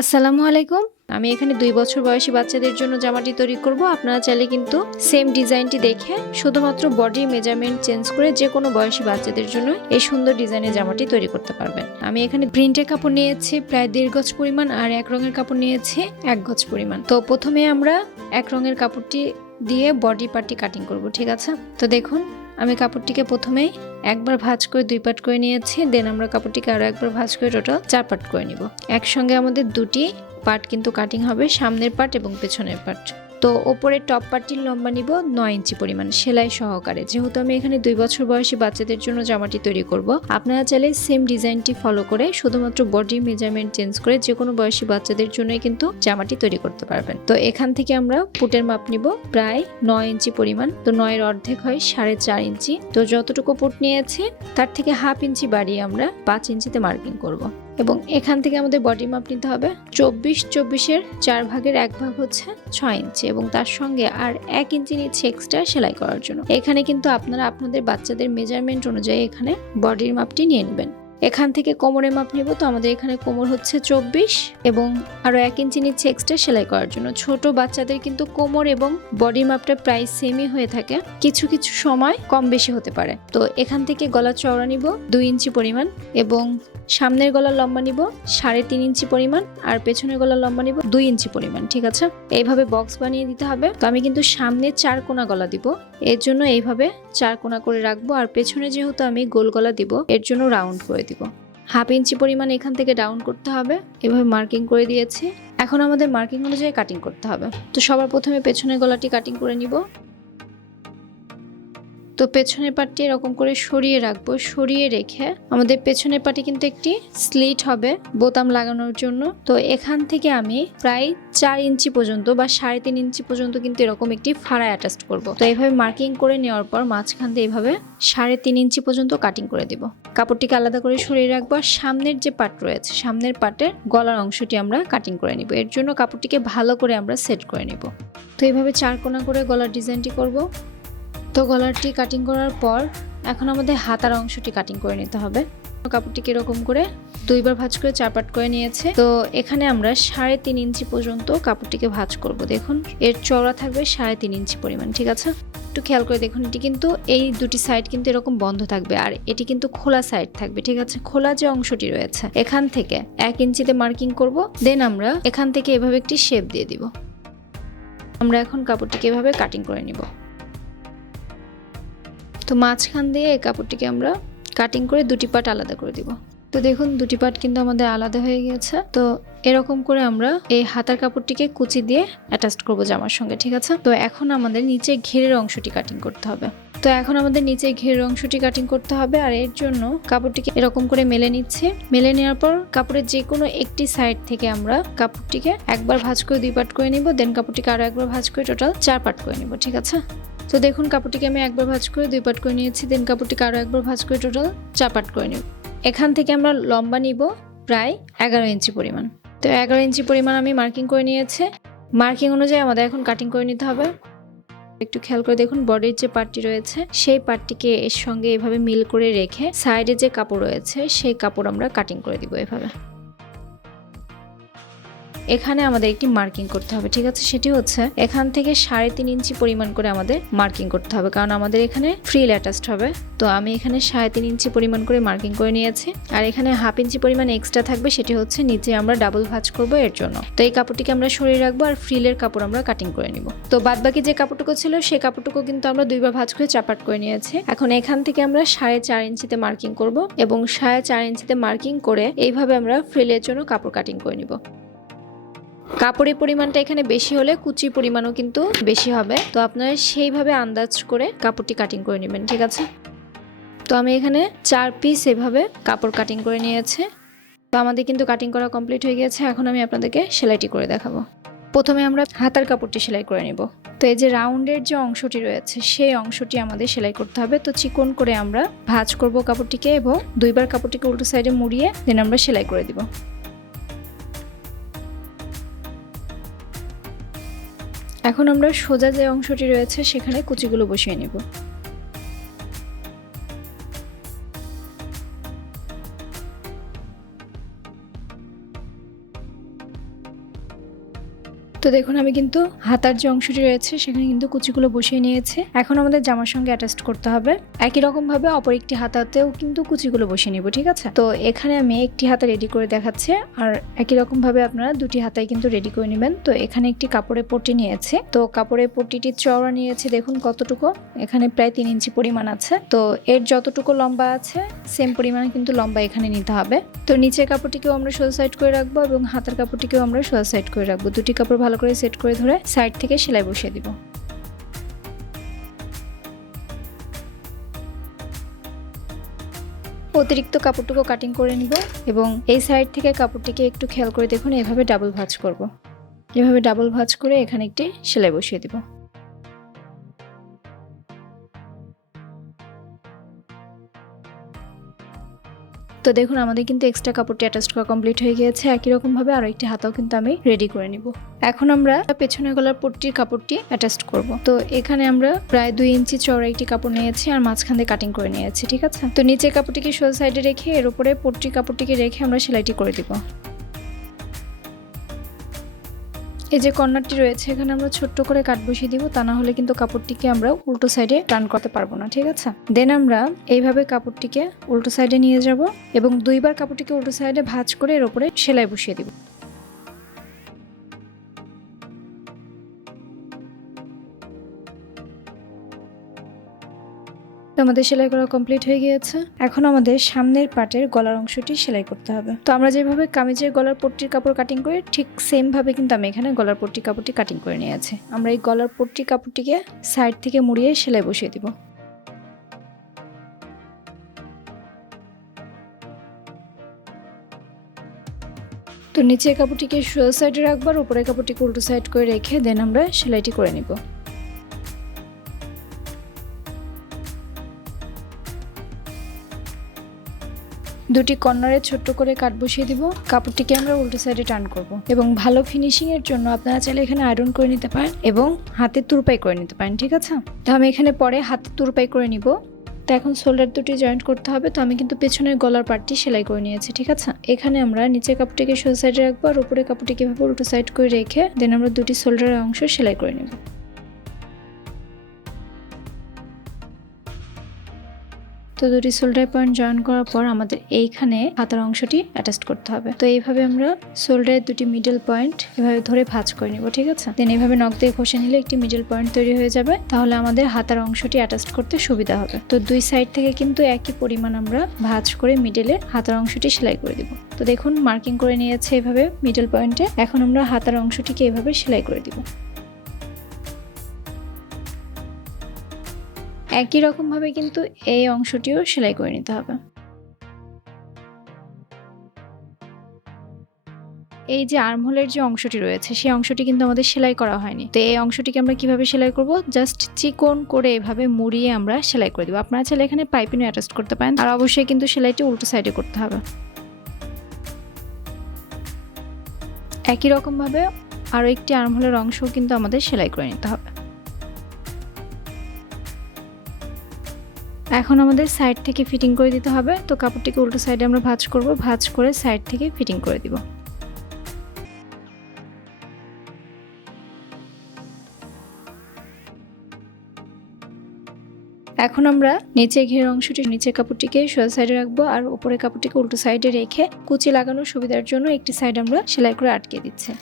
আসসালামু আলাইকুম। আমি এখানে দুই বছর বয়সী বাচ্চাদের জন্য জামাটি তৈরি করব। আপনারা চাইলে কিন্তু সেম ডিজাইনটি দেখে শুধুমাত্র বডি মেজারমেন্ট চেঞ্জ করে যে কোনো বয়সী বাচ্চাদের জন্য এই সুন্দর ডিজাইনের জামাটি তৈরি করতে পারবেন। আমি এখানে প্রিন্টের কাপড় নিয়েছি, প্রায় দেড় গজ পরিমাণ আর এক রঙের কাপড় নিয়েছি, এক গজ পরিমাণ। তো প্রথমে আমরা এক রঙের কাপড়টি দিয়ে বডি পার্টটি কাটিং করব, ঠিক আছে? তো দেখুন আমি কাপড়টিকে প্রথমে একবার ভাঁজ করে দুই পাট করে নিয়েছি, দেন আমরা কাপড়টিকে আরও একবার ভাঁজ করে টোটাল চার পাট করে নিব। একসঙ্গে আমাদের দুটি পাট কিন্তু কাটিং হবে, সামনের পাট এবং পেছনের পার্ট তো ওপরের টপ পার্টটির লম্বা নিব নয় ইঞ্চি পরিমাণ, সেলাই সহকারে। যেহেতু আমি এখানে দুই বছর বয়সী বাচ্চাদের জন্য জামাটি তৈরি করব, আপনারা চাইলে সেম ডিজাইনটি ফলো করে শুধুমাত্র বডি মেজারমেন্ট চেঞ্জ করে যে কোনো বয়সী বাচ্চাদের জন্যই কিন্তু জামাটি তৈরি করতে পারবেন। তো এখান থেকে আমরা পুটের মাপ নিব, প্রায় নয় ইঞ্চি পরিমাণ। তো নয়ের অর্ধেক হয় সাড়ে চার ইঞ্চি। তো যতটুকু পুট নিয়েছে, তার থেকে হাফ ইঞ্চি বাড়িয়ে আমরা পাঁচ ইঞ্চিতে মার্কিং করব। এবং এখান থেকে আমাদের বডি মাপ নিতে হবে। চব্বিশ, চব্বিশের চার ভাগের এক ভাগ হচ্ছে ছয় ইঞ্চি এবং তার সঙ্গে আর এক ইঞ্চি নিচ্ছে এক্সট্রা সেলাই করার জন্য। এখানে কিন্তু আপনারা আপনাদের বাচ্চাদের মেজারমেন্ট অনুযায়ী এখানে বডির মাপটি নিয়ে নেবেন। এখান থেকে কোমরের মাপ নিব তো আমাদের এখানে কোমর হচ্ছে চব্বিশ এবং আরও এক ইঞ্চি নিচ্ছে এক্সট্রা সেলাই করার জন্য। ছোট বাচ্চাদের কিন্তু কোমর এবং বডির মাপটা প্রায় সেমই হয়ে থাকে। কিছু কিছু সময় কম বেশি হতে পারে। তো এখান থেকে গলা চওড়া নিব, দুই ইঞ্চি পরিমাণ এবং সামনের গলার লম্বা নিব, সাড়ে তিন ইঞ্চি পরিমাণ, আর পেছনের গলার লম্বা নিব দুই ইঞ্চি পরিমাণ, ঠিক আছে? এইভাবে বক্স বানিয়ে দিতে হবে। তো আমি কিন্তু সামনে চার কোনা গলা দিব। এর জন্য এইভাবে চার কোনা করে রাখব, আর পেছনে যেহেতু আমি গোল গলা দিব, এর জন্য রাউন্ড করে দিব। হাফ ইঞ্চি পরিমাণ এখান থেকে ডাউন করতে হবে। এভাবে মার্কিং করে দিয়েছি। এখন আমাদের মার্কিং অনুযায়ী কাটিং করতে হবে। তো সবার প্রথমে পেছনের গলাটি কাটিং করে নিব। তো পেছনের পাটটি এরকম করে সরিয়ে রাখব। সরিয়ে রেখে আমাদের পেছনের পাটে কিন্তু একটি স্লিট হবে বোতাম লাগানোর জন্য। তো এখান থেকে আমি প্রায় চার ইঞ্চি পর্যন্ত বা সাড়ে তিন ইঞ্চি পর্যন্ত কিন্তু এরকম একটি ফাড়া অ্যাটাচ করব। তো এইভাবে মার্কিং করে নেওয়ার পর মাঝখান দিয়ে এইভাবে সাড়ে তিন ইঞ্চি পর্যন্ত কাটিং করে দিব। কাপড়টিকে আলাদা করে সরিয়ে রাখব আর সামনের যে পাট রয়েছে, সামনের পাটের গলার অংশটি আমরা কাটিং করে নিব। এর জন্য কাপড়টিকে ভালো করে আমরা সেট করে নিব। তো এইভাবে চার কোনা করে গলার ডিজাইনটি করব। তো গলারটি কাটিং করার পর এখন আমাদের হাতার অংশটি কাটিং করে নিতে হবে। কাপড়টিকে এরকম করে দুইবার ভাঁজ করে চার পাট করে নিয়েছে। তো এখানে আমরা সাড়ে তিন ইঞ্চি পর্যন্ত কাপড়টিকে ভাঁজ করব। দেখুন, এর চওড়া থাকবে সাড়ে তিন ইঞ্চি পরিমাণ, ঠিক আছে? একটু খেয়াল করে দেখুন, এটি কিন্তু এই দুটি সাইড কিন্তু এরকম বন্ধ থাকবে আর এটি কিন্তু খোলা সাইড থাকবে, ঠিক আছে? খোলা যে অংশটি রয়েছে, এখান থেকে এক ইঞ্চিতে মার্কিং করব দেন আমরা এখান থেকে এভাবে একটি শেপ দিয়ে দিব। আমরা এখন কাপড়টিকে এভাবে কাটিং করে নিব। তো মাঝখান দিয়ে এই কাপড়টিকে আমরা কাটিং করে দুটি পার্ট আলাদা করে দিব। তো দেখুন, দুটি পার্ট কিন্তু আমাদের আলাদা হয়ে গিয়েছে। তো এরকম করে আমরা এই হাতার কাপড়টিকে কুচি দিয়ে অ্যাটাচ করব জামার সঙ্গে, ঠিক আছে? তো এখন আমাদের নিচে ঘেরের অংশটি কাটিং করতে হবে। তো এখন আমাদের নিচে ঘেরের অংশটি কাটিং করতে হবে আর এর জন্য কাপড়টিকে এরকম করে মেলে নিচ্ছে। মেলে নেওয়ার পর কাপড়ের যে কোনো একটি সাইড থেকে আমরা কাপড়টিকে একবার ভাঁজ করে দুই পাট করে নিব দেন কাপড়টিকে আরও একবার ভাঁজ করে টোটাল চার পাট করে নিব, ঠিক আছে? তো দেখুন, কাপড়টিকে আমি একবার ভাঁজ করে দুই পাট করে নিয়েছি দেন কাপড়টিকে আরও একবার ভাঁজ করে টোটাল চার পাট করে নেব। এখান থেকে আমরা লম্বা নিব প্রায় এগারো ইঞ্চি পরিমাণ। তো এগারো ইঞ্চি পরিমাণ আমি মার্কিং করে নিয়েছে। মার্কিং অনুযায়ী আমাদের এখন কাটিং করে নিতে হবে। একটু খেয়াল করে দেখুন বডির যে পার্টটি রয়েছে, সেই পার্টটিকে এর সঙ্গে এভাবে মিল করে রেখে সাইডে যে কাপড় রয়েছে, সেই কাপড় আমরা কাটিং করে দিব এভাবে। এখানে আমাদের একটি মার্কিং করতে হবে, ঠিক আছে? সেটি হচ্ছে এখান থেকে সাড়ে তিন ইঞ্চি পরিমাণ করে আমাদের মার্কিং করতে হবে, কারণ আমাদের এখানে ফ্রিল অ্যাটাচড হবে। তো আমি এখানে সাড়ে তিন ইঞ্চি পরিমাণ করে মার্কিং করে নিয়েছি। আর এখানে হাফ ইঞ্চি পরিমাণ এক্সট্রা থাকবে, সেটি হচ্ছে নিচে আমরা ডাবল ভাঁজ করব এর জন্য। তো এই কাপড়টিকে আমরা সরিয়ে রাখব আর ফ্রিলের কাপড় আমরা কাটিং করে নিব। তো বাদ বাকি যে কাপড়টুকু ছিল সেই কাপড়টুকু কিন্তু আমরা দুইবার ভাঁজ করে চাপাট করে নিয়েছি। এখন এখান থেকে আমরা সাড়ে চার ইঞ্চিতে মার্কিং করব এবং সাড়ে চার ইঞ্চিতে মার্কিং করে এইভাবে আমরা ফ্রিলের জন্য কাপড় কাটিং করে নিব। কাপড়ের পরিমাণটা এখানে বেশি হলে কুচির পরিমাণও কিন্তু বেশি হবে। তো আপনারা সেইভাবে আন্দাজ করে কাপড়টি কাটিং করে নেবেন, ঠিক আছে? তো আমি এখানে চার পিস এভাবে কাপড় কাটিং করে নিয়েছে। তো আমাদের কিন্তু কাটিং করা কমপ্লিট হয়ে গেছে এখন আমি আপনাদেরকে সেলাইটি করে দেখাবো। প্রথমে আমরা হাতার কাপড়টি সেলাই করে নিব। তো এই যে রাউন্ডের যে অংশটি রয়েছে, সেই অংশটি আমাদের সেলাই করতে হবে। তো চিকন করে আমরা ভাঁজ করব কাপড়টিকে এবং দুইবার কাপড়টিকে উল্টো সাইডে মুড়িয়ে দেন আমরা সেলাই করে দিব। এখন আমরা সোজা যে অংশটি রয়েছে, সেখানে কুচিগুলো বসিয়ে নেব। তো দেখুন, আমি কিন্তু হাতার যে অংশটি রয়েছে, সেখানে কিন্তু কুচিগুলো বসিয়ে নিয়েছে। এখন আমাদের জামার সঙ্গে অ্যাটাচ করতে হবে। একই রকম ভাবে অপর একটি হাতাতেও কিন্তু কুচিগুলো বসিয়ে নিব, ঠিক আছে? তো এখানে আমি একটি হাতা রেডি করে দেখাচ্ছি, আর একই রকম ভাবে আপনারা দুটি হাতাই কিন্তু রেডি করে নেবেন। তো এখানে একটি কাপড়ের পট্টি নিয়েছে। তো কাপড়ের পট্টিটি চওড়া নিয়েছে, দেখুন কতটুকু। এখানে প্রায় তিন ইঞ্চি পরিমাণ আছে। তো এর যতটুকু লম্বা আছে সেম পরিমাণে কিন্তু লম্বা এখানে নিতে হবে। তো নিচের কাপড়টিকেও আমরা সোজা সাইড করে রাখব এবং হাতের কাপড়টিকেও আমরা সোজা সাইড করে রাখব। দুটি কাপড় ভালো করে সেট করে ধরে সাইড থেকে সেলাই বসিয়ে দিব। অতিরিক্ত কাপড়টুকু কাটিং করে নিব এবং এই সাইড থেকে কাপড়টিকে একটু খেয়াল করে দেখুন, এভাবে ডাবল ভাঁজ করব। এভাবে ডাবল ভাঁজ করে এখানে একটি সেলাই বসিয়ে দিব। তো দেখুন, আমাদের কিন্তু এক্সট্রা কাপড়টি অ্যাটাচ করা কমপ্লিট হয়ে গিয়েছে। একই রকম ভাবে আরও একটি হাতাও কিন্তু আমি রেডি করে নিব। এখন আমরা পেছনে গলার পট্টির কাপড়টি অ্যাটাচ করব। তো এখানে আমরা প্রায় দুই ইঞ্চি চওড়া একটি কাপড় নিয়েছি আর মাঝখান দিয়ে কাটিং করে নিয়েছি, ঠিক আছে? তো নিচের কাপড়টিকে সোজা সাইডে রেখে এর উপরে পট্টির কাপড়টিকে রেখে আমরা সেলাইটি করে দিব। এই যে কর্নারটি রয়েছে, এখানে আমরা ছোট্ট করে কাট বসিয়ে দিব। তা না হলে কিন্তু কাপড়টিকে আমরা উল্টো সাইডে টার্ন করতে পারব না, ঠিক আছে? দেন আমরা এইভাবে কাপড়টিকে উল্টো সাইডে নিয়ে যাব এবং দুইবার কাপড়টিকে উল্টো সাইডে ভাঁজ করে এর উপরে সেলাই বসিয়ে দিব। তো আমাদের সেলাই করা কমপ্লিট হয়ে গিয়েছে। এখন আমাদের সামনের পাটের গলার অংশটি সেলাই করতে হবে। তো আমরা যেভাবে কামিজের গলার পট্টির কাপড় কাটিং করি ঠিক সেম ভাবে কিন্তু আমি এখানে গলার পট্টি কাপড়টি কাটিং করে নিয়েছি আমরা এই গলার পট্টি কাপড়টিকে সাইড থেকে মুড়িয়ে সেলাই বসিয়ে দিব। তো নিচের কাপড়টিকে সোজা সাইডে রাখবার, উপরের কাপড়টিকে উল্টো সাইড করে রেখে দেন আমরা সেলাইটি করে নিব। দুটি কর্নারে ছোট্ট করে কাট বসিয়ে দিব। কাপড়টিকে আমরা উল্টো সাইডে টার্ন করব। এবং ভালো ফিনিশিং এর জন্য আপনারা চাইলে এখানে আয়রন করে নিতে পারেন এবং হাতে তুরপাই করে নিতে পারেন, ঠিক আছে? তো আমি এখানে পরে হাতে তুরপাই করে নিব। তো এখন শোল্ডার দুটি জয়েন্ট করতে হবে। তো আমি কিন্তু পেছনের গলার পার্টটি সেলাই করে নিয়েছি, ঠিক আছে? এখানে আমরা নিচে কাপড়টিকে সোজা সাইডে রাখব আর উপরে কাপড়টিকে এভাবে উল্টো সাইড করে রেখে দেন আমরা দুটি শোল্ডারের অংশ সেলাই করে নেব। তো দুটি সোল্ডার পয়েন্ট জয়েন করার পর আমাদের এইখানে হাতার অংশটি অ্যাটাচ করতে হবে। তো এইভাবে আমরা শোল্ডারের দুটি মিডল পয়েন্ট এভাবে ধরে ভাঁজ করে নিব, ঠিক আছে? দেন এইভাবে নখ দিয়ে ঘষে নিলে একটি মিডল পয়েন্ট তৈরি হয়ে যাবে। তাহলে আমাদের হাতার অংশটি অ্যাটাচ করতে সুবিধা হবে। তো দুই সাইড থেকে কিন্তু একই পরিমাণ আমরা ভাঁজ করে মিডলে হাতার অংশটি সেলাই করে দিব। তো দেখুন মার্কিং করে নিয়েছে এভাবে মিডল পয়েন্টে এখন আমরা হাতার অংশটিকে এভাবে সেলাই করে দিব। একই রকমভাবে কিন্তু এই অংশটিও সেলাই করে নিতে হবে। এই যে আর্মহোলের যে অংশটি রয়েছে, সেই অংশটি কিন্তু আমাদের সেলাই করা হয়নি। তো এই অংশটিকে আমরা কীভাবে সেলাই করব? জাস্ট চিকন করে এভাবে মুড়িয়ে আমরা সেলাই করে দেবো। আপনারা চাইলে এখানে পাইপিনও অ্যাটাচ করতে পারেন। আর অবশ্যই কিন্তু সেলাইটি উল্টো সাইডে করতে হবে। একই রকমভাবে আরও একটি আর্মহোলের অংশও কিন্তু আমাদের সেলাই করে নিতে হবে। এখন আমাদের সাইড থেকে ফিটিং করে দিতে হবে। তো কাপড়টিকে উল্টো সাইডে আমরা ভাঁজ করব। ভাঁজ করে সাইড থেকে ফিটিং করে দিব। এখন আমরা নিচে ঘের অংশটি, নিচের কাপড়টিকে সোজা সাইডে রাখব আর উপরের কাপড়টিকে উল্টো সাইডে রেখে কুচি লাগানোর সুবিধার জন্য একটি সাইড আমরা সেলাই করে আটকে দিচ্ছি।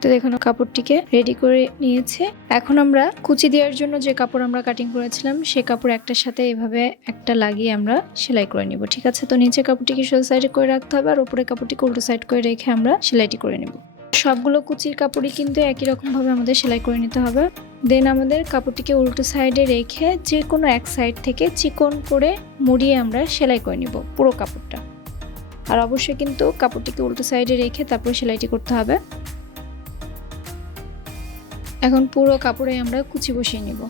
তো দেখুন কাপড়টিকে রেডি করে নিয়েছে। এখন আমরা কুচি দেওয়ার জন্য যে কাপড় আমরা কাটিং করেছিলাম, সে কাপড় একটার সাথে এভাবে একটা লাগিয়ে আমরা সেলাই করে নিব, ঠিক আছে? তো নিচে কাপড়টিকে সোজা সাইডে করে রাখতে হবে আর উপরে কাপড়টিকে উল্টো সাইড করে রেখে আমরা সেলাইটি করে নেব। সবগুলো কুচির কাপড়ই কিন্তু একই রকমভাবে আমাদের সেলাই করে নিতে হবে। দেন আমাদের কাপড়টিকে উল্টো সাইডে রেখে যে কোনো এক সাইড থেকে চিকন করে মুড়িয়ে আমরা সেলাই করে নিব পুরো কাপড়টা। আর অবশ্যই কিন্তু কাপড়টিকে উল্টো সাইডে রেখে তারপর সেলাইটি করতে হবে। এখন পুরো কাপড়ে আমরা কুচি বসিয়ে নিব।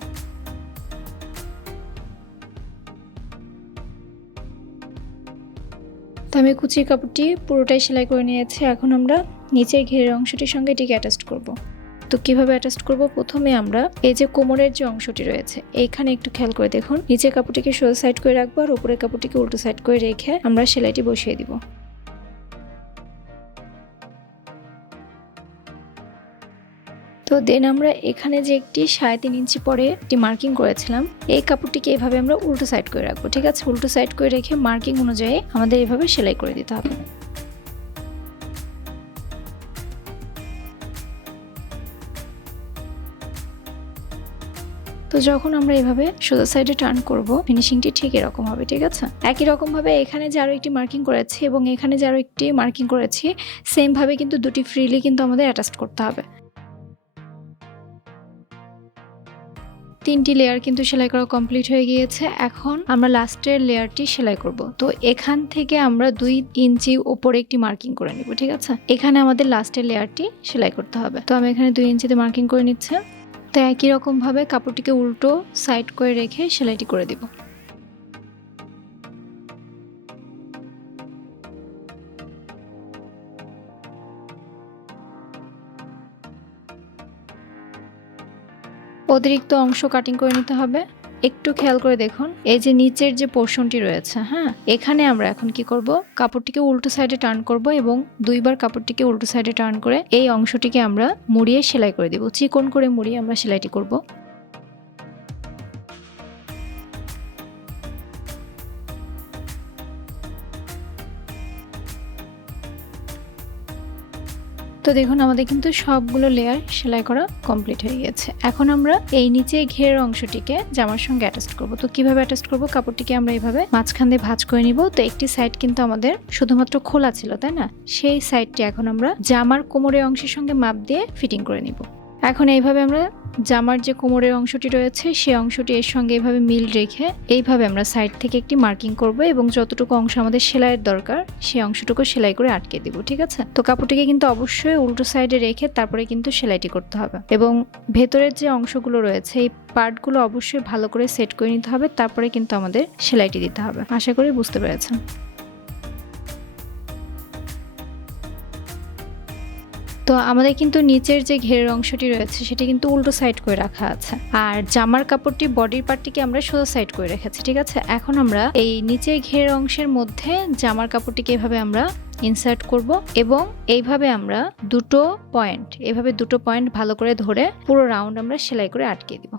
আমি কুচির কাপড়টি পুরোটাই সেলাই করে নিয়েছি। এখন আমরা নিচের ঘেরের অংশটির সঙ্গে এটিকে অ্যাটাচ করব। তো কীভাবে অ্যাটাচ করব? প্রথমে আমরা এই যে কোমরের যে অংশটি রয়েছে, এইখানে একটু খেয়াল করে দেখুন। নিচের কাপড়টিকে সোজা সাইড করে রাখব আর উপরের কাপড়টিকে উল্টো সাইড করে রেখে আমরা সেলাইটি বসিয়ে দিব। তো দেন আমরা এখানে যে একটি সাড়ে তিন ইঞ্চি পরে একটি মার্কিং করেছিলাম, এই কাপড়টিকে এভাবে আমরা উল্টো সাইড করে রাখব, ঠিক আছে? উল্টো সাইড করে রেখে মার্কিং অনুযায়ী আমাদের এভাবে সেলাই করে দিতে হবে। তো যখন আমরা এভাবে সোজা সাইডে টার্ন করব ফিনিশিংটি ঠিক এরকম হবে, ঠিক আছে? একই রকম ভাবে এখানে যে আরও একটি মার্কিং করেছি এবং এখানে যে আরও একটি মার্কিং করেছি সেম ভাবে কিন্তু দুটি ফ্রিলি কিন্তু আমাদের অ্যাটাচ করতে হবে। তিনটি লেয়ার কিন্তু সেলাই করা কমপ্লিট হয়ে গিয়েছে। এখন আমরা লাস্টের লেয়ারটি সেলাই করব। তো এখান থেকে আমরা দুই ইঞ্চি ওপরে একটি মার্কিং করে নিব, ঠিক আছে? এখানে আমাদের লাস্টের লেয়ারটি সেলাই করতে হবে। তো আমি এখানে দুই ইঞ্চিতে মার্কিং করে নিচ্ছে। তো একই রকমভাবে কাপড়টিকে উল্টো সাইড করে রেখে সেলাইটি করে দিব। অতিরিক্ত অংশ কাটিং করে নিতে হবে। একটু খেয়াল করে দেখুন, এই যে নিচের যে পোর্শনটি রয়েছে হ্যাঁ? এখানে আমরা এখন কি করব? কাপড়টিকে উল্টো সাইডে টার্ন করব এবং দুইবার কাপড়টিকে উল্টো সাইডে টার্ন করে এই অংশটিকে আমরা মুড়িয়ে সেলাই করে দেব। চিকন করে মুড়িয়ে আমরা সেলাইটি করব। তো দেখুন, আমাদের কিন্তু সবগুলো লেয়ার সেলাই করা কমপ্লিট হয়ে গেছে এখন আমরা এই নিচে ঘের অংশটিকে জামার সঙ্গে অ্যাটাস্ট করব। তো কীভাবে অ্যাটাস্ট করব? কাপড়টিকে আমরা এইভাবে মাঝখান দিয়ে ভাঁজ করে নিব। তো একটি সাইড কিন্তু আমাদের শুধুমাত্র খোলা ছিল, তাই না? সেই সাইডটি এখন আমরা জামার কোমরের অংশের সঙ্গে মাপ দিয়ে ফিটিং করে নিব। এখন এইভাবে আমরা জামার যে কোমরের অংশটি রয়েছে সেই অংশটি এর সঙ্গে এভাবে মিল রেখে এইভাবে আমরা সাইড থেকে একটি মার্কিং করব এবং যতটুকু অংশ আমাদের সেলাইয়ের দরকার সেই অংশটুকু সেলাই করে আটকে দিব, ঠিক আছে? তো কাপড়টিকে কিন্তু অবশ্যই উল্টো সাইডে রেখে তারপরে কিন্তু সেলাইটি করতে হবে এবং ভেতরের যে অংশগুলো রয়েছে, এই পার্টগুলো অবশ্যই ভালো করে সেট করে নিতে হবে, তারপরে কিন্তু আমাদের সেলাইটি দিতে হবে। আশা করি বুঝতে পেরেছেন। তো আমাদের কিন্তু নিচের যে ঘেরের অংশটি রয়েছে, সেটি কিন্তু উল্টো সাইড করে রাখা আছে। আর জামার কাপড়টি বডির পার্টটিকে আমরা সোজা সাইড করে রেখেছি, ঠিক আছে? এখন আমরা এই নিচের ঘেরের অংশের মধ্যে জামার কাপড়টিকে এভাবে আমরা ইনসার্ট করব এবং এইভাবে আমরা দুটো পয়েন্ট এভাবে দুটো পয়েন্ট ভালো করে ধরে পুরো রাউন্ড আমরা সেলাই করে আটকে দিব।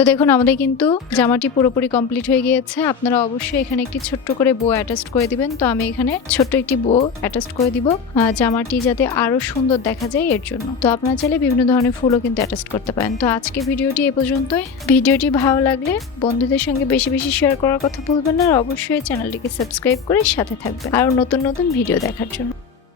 তো দেখুন, আমাদের কিন্তু জামাটি পুরোপুরি কমপ্লিট হয়ে গিয়েছে। আপনারা অবশ্যই এখানে একটি ছোট্ট করে বো অ্যাটাচ করে দিবেন। তো আমি এখানে ছোট্ট একটি বো অ্যাটাচ করে দিব। জামাটি যাতে আরও সুন্দর দেখা যায় এর জন্য। তো আপনারা চাইলে বিভিন্ন ধরনের ফুলও কিন্তু অ্যাটাচ করতে পারেন। তো আজকে ভিডিওটি এ পর্যন্তই। ভিডিওটি ভালো লাগলে বন্ধুদের সঙ্গে বেশি বেশি শেয়ার করার কথা ভুলবেন না। আর অবশ্যই চ্যানেলটিকে সাবস্ক্রাইব করে সাথে থাকবেন। আরও নতুন নতুন ভিডিও দেখার জন্য।